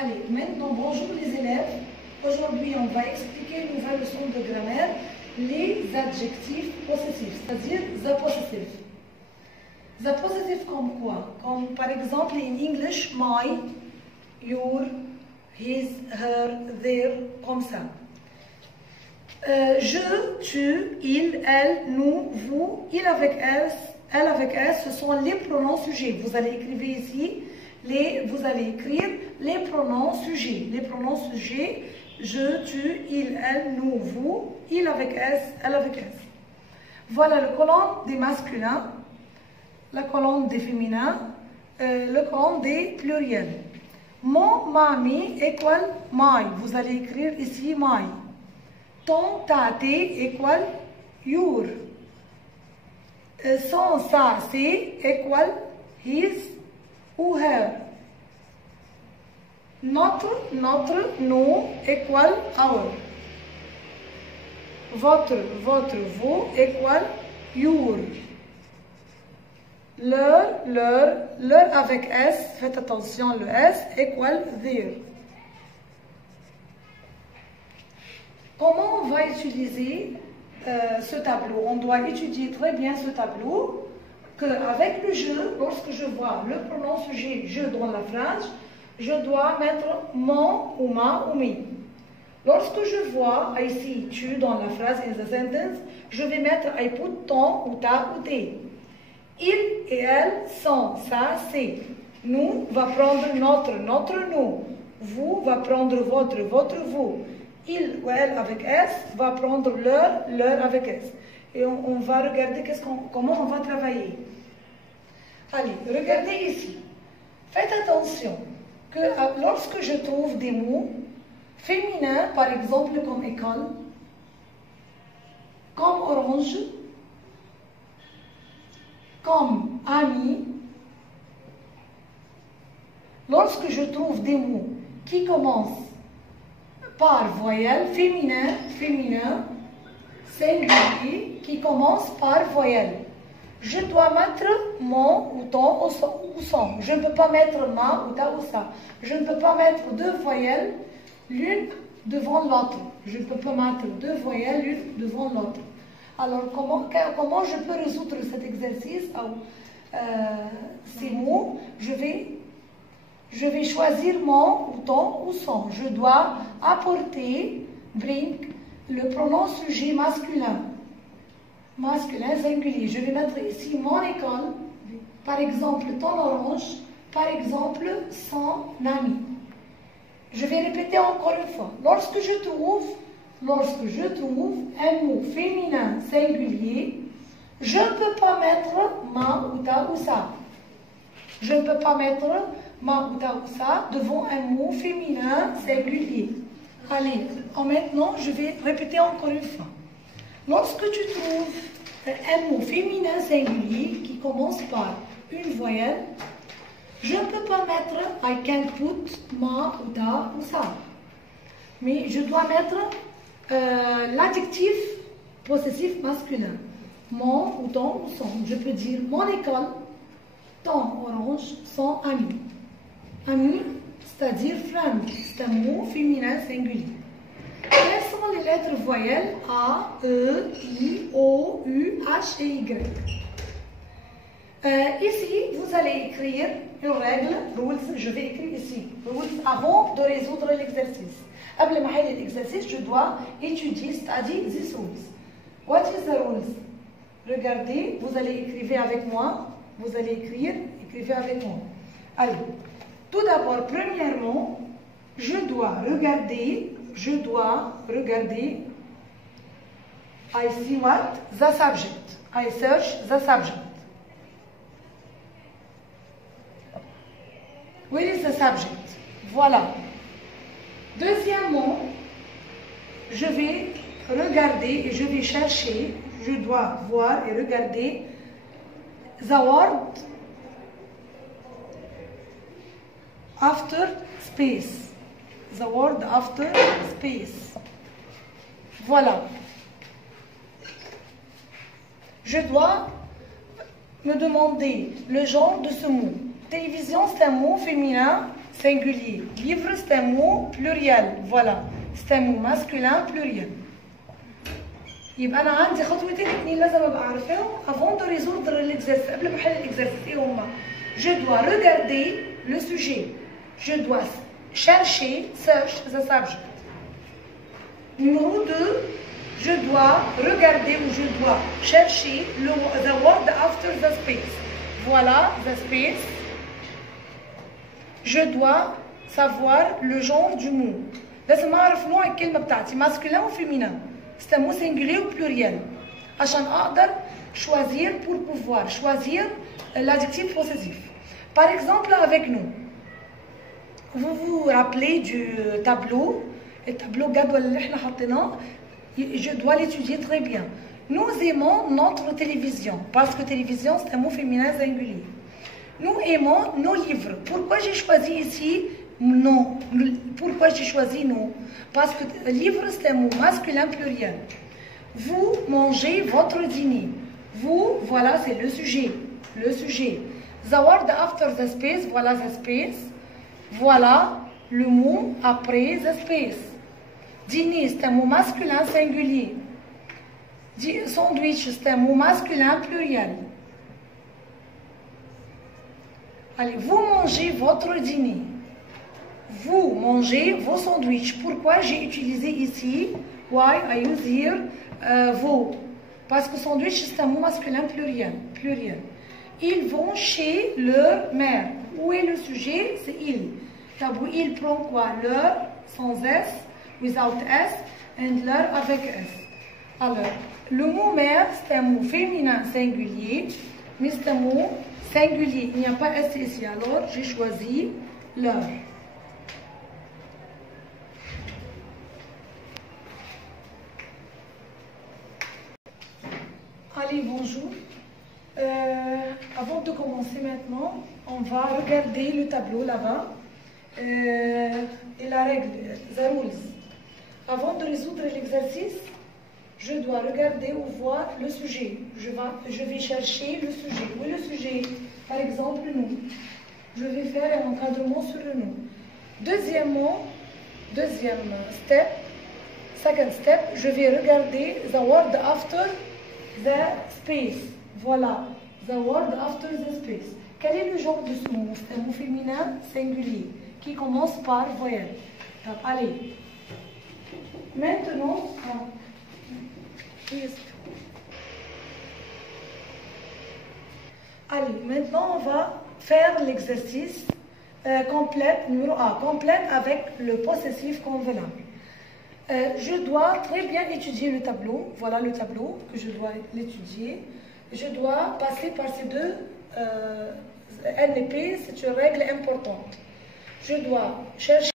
Allez, maintenant, bonjour les élèves. Aujourd'hui, on va expliquer une nouvelle leçon de grammaire, les adjectifs possessifs, c'est-à-dire the possessive. The possessive comme quoi? Comme par exemple en English, my, your, his, her, their, comme ça. Je, tu, il, elle, nous, vous, il avec S, elle avec S, ce sont les pronoms sujets. Vous allez écrire ici, vous allez écrire les pronoms sujets. Les pronoms sujets, je, tu, il, elle, nous, vous, il avec S, elle avec S. Voilà le colonne des masculins, la colonne des féminins, le colonne des pluriels. Mon, mami, équal my. Vous allez écrire ici my. Ton, ta, tes, équal your. Son, sa, ses, équal his ou her. Notre, nos, équal our. Votre, vos, équal your. Leur avec S, faites attention, le S, équal their. Comment on va utiliser ce tableau? On doit étudier très bien ce tableau, qu'avec le je, lorsque je vois le pronom sujet je dans la phrase, je dois mettre mon ou ma ou mi. Lorsque je vois ici tu dans la phrase in the sentence, je vais mettre I put ton ou ta ou tes. Il et elle sont, ça, c'est. Nous va prendre notre nous. Vous va prendre votre vous. Il ou elle avec S va prendre leur avec S. Et on va regarder comment on va travailler. Allez, regardez ici. Faites attention que lorsque je trouve des mots féminins, par exemple comme école, comme orange, comme ami, lorsque je trouve des mots qui commencent par voyelle, féminin, singulier, qui commence par voyelle, je dois mettre mon ou ton ou son. Je ne peux pas mettre ma ou ta ou ça. Je ne peux pas mettre deux voyelles l'une devant l'autre. Je ne peux pas mettre deux voyelles l'une devant l'autre. Alors, comment je peux résoudre cet exercice? Ces mots, je vais choisir mon ou ton ou son. Je dois apporter, bring, le pronom sujet masculin. Masculin singulier. Je vais mettre ici mon école, par exemple ton orange, par exemple son ami. Je vais répéter encore une fois. Lorsque je trouve un mot féminin singulier, je ne peux pas mettre ma ou ta ou ça. Je ne peux pas mettre ma ou ta ou ça devant un mot féminin singulier. Allez, maintenant, je vais répéter encore une fois. Lorsque tu trouves un mot féminin singulier qui commence par une voyelle, je ne peux pas mettre I can put ma ou ta ou ça. Mais je dois mettre l'adjectif possessif masculin. Mon ou ton ou son. Je peux dire mon école, ton orange, son ami. Ami, c'est-à-dire friend. C'est un mot féminin singulier. Quelles sont les lettres voyelles A, E, I, O, U, H et Y? Ici, vous allez écrire une règle, rules, je vais écrire ici, rules, avant de résoudre l'exercice. Avant de faire l'exercice, je dois étudier, study these rules. What is the rules? Regardez, vous allez écrire avec moi, vous allez écrivez avec moi. Allez, tout d'abord, premièrement, je dois regarder, I see what? The subject. I search the subject. Where is the subject? Voilà. Deuxièmement, je vais regarder et je vais chercher, je dois voir et regarder the word after space. The word after space. Voilà. Je dois me demander le genre de ce mot. Télévision, c'est un mot féminin singulier. Livre, c'est un mot pluriel. Voilà. C'est un mot masculin pluriel. يبقى انا عندي خطوتين اثنين لازم ابقى عارفاهم avant de résoudre l'exercice. قبل ما احل الاكزرسيس ايه هما؟ Je dois regarder le sujet. Je dois chercher, search the subject. Numéro 2, je dois regarder ou je dois chercher the word after the space. Voilà, the space. Je dois savoir le genre du mot. لازم اعرف نوع الكلمة بتاعتي masculin ou féminin. C'est un mot singulier ou pluriel. عشان اقدر choisir pour pouvoir choisir l'adjectif possessif. Par exemple avec nous. Vous vous rappelez du tableau, le tableau جدول اللي احنا حطيناه. Je dois l'étudier très bien. Nous aimons notre télévision parce que télévision c'est un mot féminin singulier. Nous aimons nos livres. Pourquoi j'ai choisi ici non? Pourquoi j'ai choisi non? Parce que livre c'est un mot masculin pluriel. Vous mangez votre dîner. Vous, voilà, c'est le sujet. Le sujet. The word after the space, voilà the space. Voilà le mot après the space. Dîner, c'est un mot masculin singulier. Sandwich, c'est un mot masculin pluriel. Allez, vous mangez votre dîner. Vous mangez vos sandwichs. Pourquoi j'ai utilisé ici? Why I use here vos? Parce que sandwich c'est un mot masculin pluriel. Ils vont chez leur mère. Où est le sujet? C'est il. Tabou, il prend quoi? Leur sans S, without S, and leur avec S. Alors, le mot mère c'est un mot féminin singulier, mais c'est un mot singulier. Il n'y a pas S ici. Alors, j'ai choisi leur. Allez, bonjour. Avant de commencer maintenant, on va regarder le tableau là-bas et la règle, the rules. Avant de résoudre l'exercice, je dois regarder ou voir le sujet. Je vais chercher le sujet. Où est le sujet? Par exemple, nous. Je vais faire un encadrement sur le nous. Deuxième step, second step, je vais regarder the word after the space. Voilà, the word after the space. Quel est le genre de ce mot? C'est un mot féminin singulier qui commence par voyelle. Donc, allez. Maintenant, on va faire l'exercice complète, numéro A, complète avec le possessif convenable. Je dois très bien étudier le tableau. Voilà le tableau que je dois l'étudier. Je dois passer par ces deux NP, c'est une règle importante. Je dois chercher